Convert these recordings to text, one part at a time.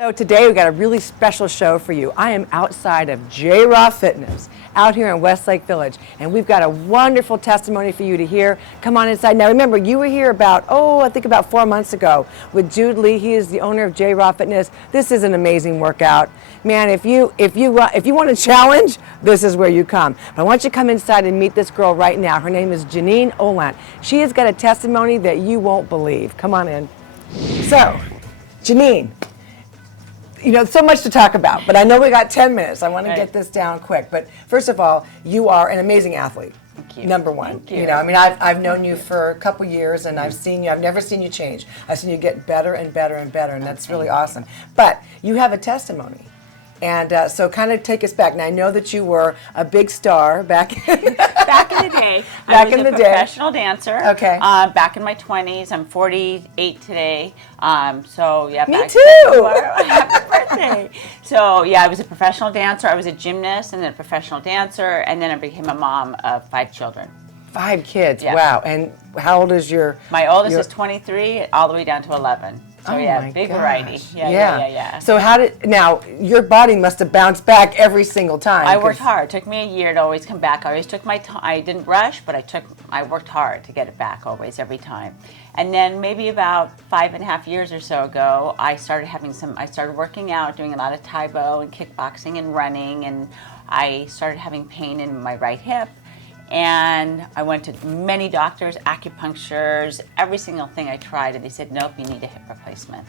So today we've got a really special show for you. I am outside of J-Raw Fitness out here in Westlake Village, and we've got a wonderful testimony for you to hear. Come on inside. Now remember, you were here I think about 4 months ago with Jude Lee. He is the owner of J-Raw Fitness. This is an amazing workout. Man, if you want a challenge, this is where you come. But I want you to come inside and meet this girl right now. Her name is Janine Olandt. She has got a testimony that you won't believe. Come on in. So, Janine, you know, so much to talk about, but I know we got 10 minutes. I want to get this down quick. But first of all, you are an amazing athlete. Thank you. Number one. Thank you. You know, I mean, I've known you for a couple years, and I've never seen you change. I've seen you get better and better and better, and that's really awesome. But you have a testimony. And so kind of take us back. Now, I know that you were a big star back in the day. I was a professional dancer. Okay. Back in my 20s. I'm 48 today. So, yeah. Me too. Happy birthday. So, yeah, I was a professional dancer. I was a gymnast and then a professional dancer. And then I became a mom of 5 children. 5 kids. Yeah. Wow. And how old is your... My oldest is 23, all the way down to 11. So, big variety. Yeah. So now, your body must have bounced back every single time. I worked hard. It took me a year to always come back. I always took my time. I didn't rush, but I worked hard to get it back always, every time. And then maybe about 5.5 years or so ago, I started working out, doing a lot of Taekwondo and kickboxing and running, and I started having pain in my right hip. And I went to many doctors, acupuncturists, every single thing I tried, and they said, nope, you need a hip replacement.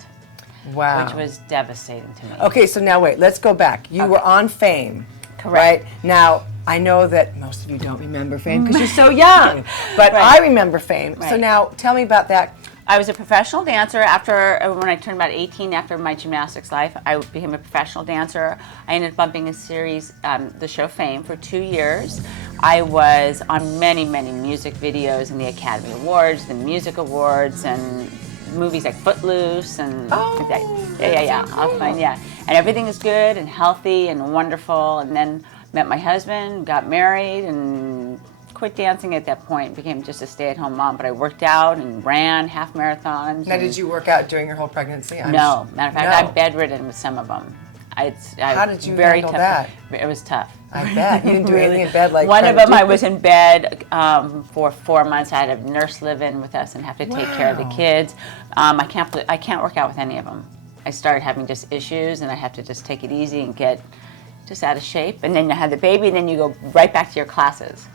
Wow. Which was devastating to me. Okay, so now wait, let's go back. You were on Fame. Correct. Right? Now, I know that most of you don't remember Fame because you're so young, but I remember Fame. Right. So now, tell me about that. I was a professional dancer when I turned about 18, after my gymnastics life. I became a professional dancer. I ended up bumping a series, the show Fame, for 2 years. I was on many, many music videos in the Academy Awards, the Music Awards, and movies like Footloose, and all fun, yeah. And everything is good and healthy and wonderful. And then met my husband, got married, and quit dancing at that point, became just a stay-at-home mom, but I worked out and ran half marathons. Now, did you work out during your whole pregnancy? No. Matter of fact, I'm bedridden with some of them. How did you handle that? It was tough. I bet. You didn't do anything in bed like one of them, I was in bed for 4 months. I had a nurse live in with us and have to take care of the kids. I can't work out with any of them. I started having just issues, and I have to just take it easy and get just out of shape. And then you have the baby, and then you go right back to your classes.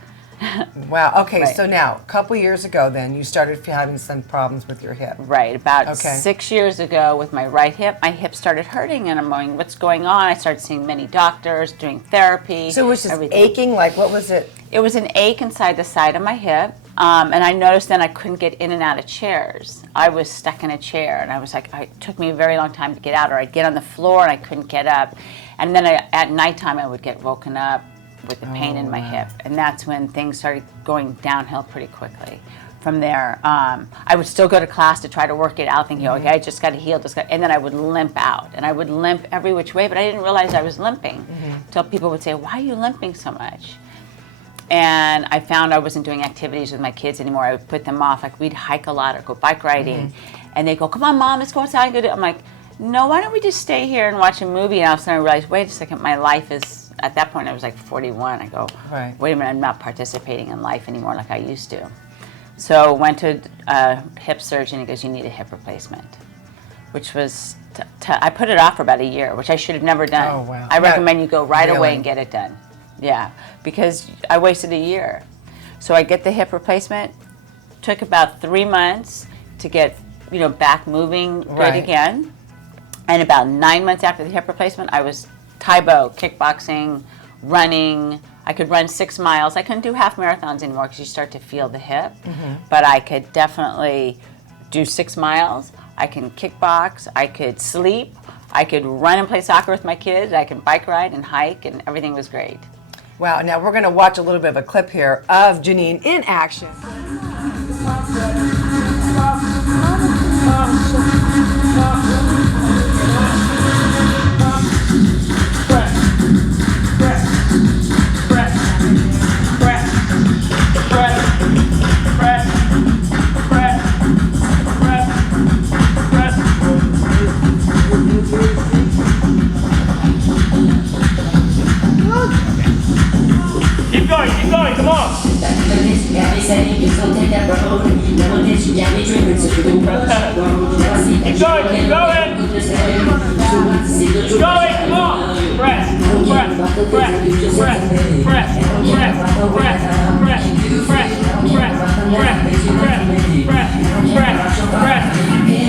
Wow. Okay, so now, a couple years ago then, you started having some problems with your hip. Right. About 6 years ago with my right hip, my hip started hurting, and I'm going, what's going on? I started seeing many doctors, doing therapy. So it was just aching? Like, what was it? It was an ache inside the side of my hip, and I noticed then I couldn't get in and out of chairs. I was stuck in a chair, and I was like, it took me a very long time to get out, or I'd get on the floor and I couldn't get up. And then at nighttime I would get woken up with the pain in my hip, and that's when things started going downhill pretty quickly. From there, I would still go to class to try to work it out, thinking, okay, I just got to heal, and then I would limp out, and I would limp every which way, but I didn't realize I was limping until people would say, why are you limping so much? And I found I wasn't doing activities with my kids anymore. I would put them off, like we'd hike a lot or go bike riding, and they'd go, come on, Mom, let's go outside and go do it. I'm like, no, why don't we just stay here and watch a movie? And all of a sudden I realized, wait a second, my life is... At that point, I was like 41. I go, wait a minute, I'm not participating in life anymore like I used to. So went to a hip surgeon. He goes, you need a hip replacement, which was, I put it off for about a year, which I should have never done. Oh, wow. I recommend you go right away and get it done. Yeah, because I wasted a year. So I get the hip replacement. Took about 3 months to get, back moving good again. And about 9 months after the hip replacement, I was Taekwondo, kickboxing, running. I could run 6 miles. I couldn't do half marathons anymore because you start to feel the hip. But I could definitely do 6 miles. I can kickbox. I could sleep. I could run and play soccer with my kids. I can bike ride and hike, and everything was great. Wow. Now we're going to watch a little bit of a clip here of Janine in action. Keep going, keep going. Keep going, come on. Press, press, press, press, press, press, press, press, press.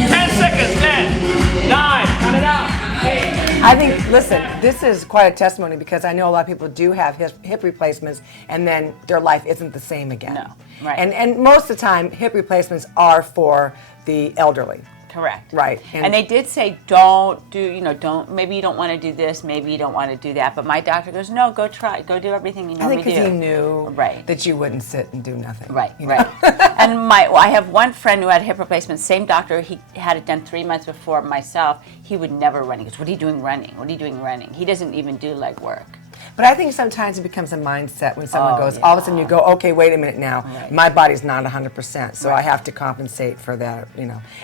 10 seconds, 10, 9, cut it out. 8. I think, listen, this is quite a testimony because I know a lot of people do have hip replacements and then their life isn't the same again. No, right. And most of the time, hip replacements are for the elderly. Correct. Right. And they did say, don't do, maybe you don't want to do this, maybe you don't want to do that. But my doctor goes, no, go try, go do everything you I normally think do. because he knew Right. that you wouldn't sit and do nothing. Right, you know? right. And I have one friend who had hip replacement, same doctor, he had it done 3 months before myself. He would never run. He goes, what are you doing running? What are you doing running? He doesn't even do leg work. But I think sometimes it becomes a mindset when someone goes, yeah. all of a sudden you go, okay, wait a minute now, Right. my body's not 100%, so I have to compensate for that,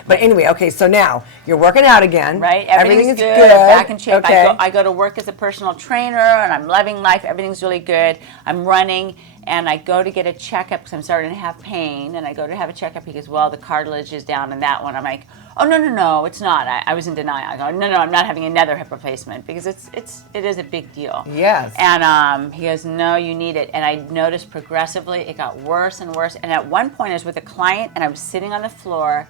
But anyway, okay, so now you're working out again. Right, Everything everything's is good. I'm back in shape. Okay. I go to work as a personal trainer, and I'm loving life. Everything's really good. I'm running, and I go to get a checkup because I'm starting to have pain. And I go to have a checkup. He goes, "Well, the cartilage is down in that one." I'm like, "Oh no, it's not." I was in denial. I go, "No, I'm not having another hip replacement because it is a big deal." Yes. And he goes, "No, you need it." And I noticed progressively it got worse and worse. And at one point, I was with a client, and I was sitting on the floor,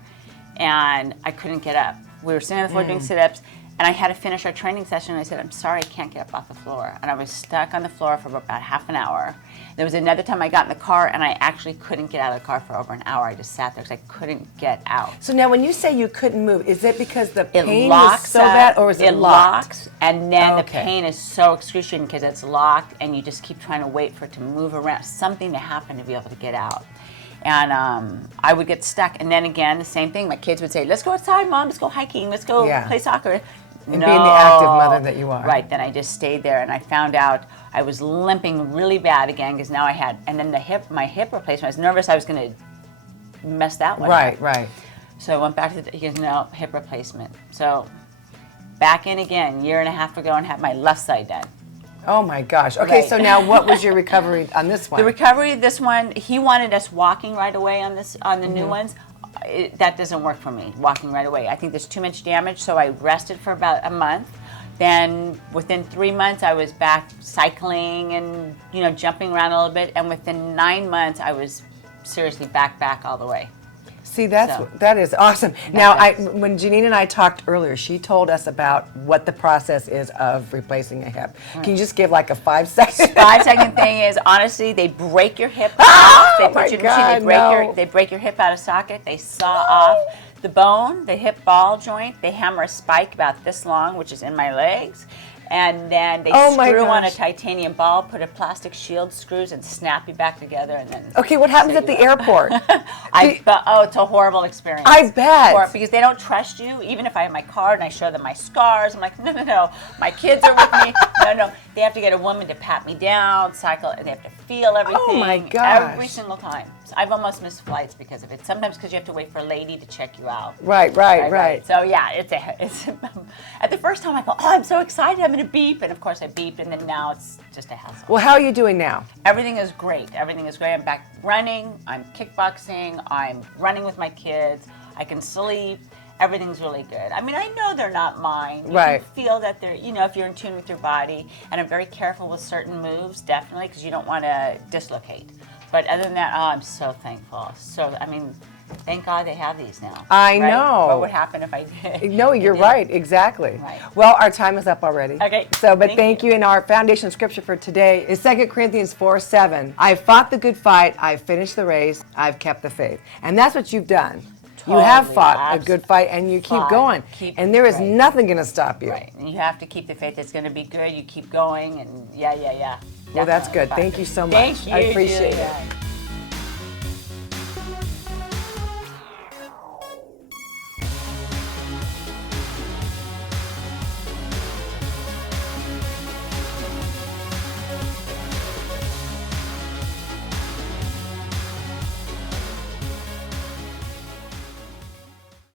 and I couldn't get up. We were sitting on the floor doing sit-ups, and I had to finish our training session, and I said, "I'm sorry, I can't get up off the floor." And I was stuck on the floor for about half an hour. There was another time I got in the car, and I actually couldn't get out of the car for over an hour. I just sat there because I couldn't get out. So now when you say you couldn't move, is it because the It pain was locks so up, bad, or is it locked? locks, and then Okay. the pain is so excruciating because it's locked, and you just keep trying to wait for it to move around, something to happen to be able to get out. And I would get stuck, and then again, the same thing. My kids would say, "Let's go outside, Mom. Let's go hiking. Let's go Yeah. play soccer." And being the active mother that you are. Right, then I just stayed there, and I found out I was limping really bad again because now I had, and then my hip replacement, I was nervous I was going to mess that one Right, up. right. So I went back to he goes, "No, hip replacement." So back in again, year and a half ago, and had my left side done. Oh my gosh. Okay, Right. so now what was your recovery on this one? The recovery of this one, he wanted us walking right away on the Mm-hmm. new ones. That doesn't work for me, walking right away. I think there's too much damage, so I rested for about a month. Then within 3 months, I was back cycling and jumping around a little bit. And within 9 months, I was seriously back all the way. See, that is awesome. Now, when Janine and I talked earlier, she told us about what the process is of replacing a hip. Can you just give like a 5-second? 5-second thing is, honestly, they break your hip off. They put you in the machine, God, they break your hip out of socket. They saw off the bone, the hip ball joint. They hammer a spike about this long, which is in my legs. And then they screw on a titanium ball, put a plastic shield, screws, and snap you back together. And then Okay, what happens at the airport? it's a horrible experience. I bet. Because they don't trust you. Even if I have my card and I show them my scars, I'm like, no. My kids are with me. No. They have to get a woman to pat me down, cycle, and they have to feel everything. Oh my gosh. Every single time. So I've almost missed flights because of it. Sometimes because you have to wait for a lady to check you out. Right. So yeah, it's at the first time I thought, I'm so excited, I'm going to beep, and of course I beeped, and then now it's just a hassle. Well, how are you doing now? Everything is great. I'm back running. I'm kickboxing. I'm running with my kids. I can sleep. Everything's really good. I mean, I know they're not mine. You Right. can feel that they're, if you're in tune with your body. And I'm very careful with certain moves, definitely, because you don't want to dislocate. But other than that, I'm so thankful. Thank God they have these now. I right? know. What would happen if I did? No, you're right. Exactly. Right. Well, our time is up already. Okay. But thank you. And our foundation scripture for today is 2 Corinthians 4:7. I've fought the good fight. I've finished the race. I've kept the faith. And that's what you've done. You have Totally. fought a good fight, and you keep going. And there is nothing going to stop you. Right. And you have to keep the faith. It's going to be good. You keep going. And yeah. Well, that's Definitely. good. Thank you so much. Thank you, I appreciate Julia. it.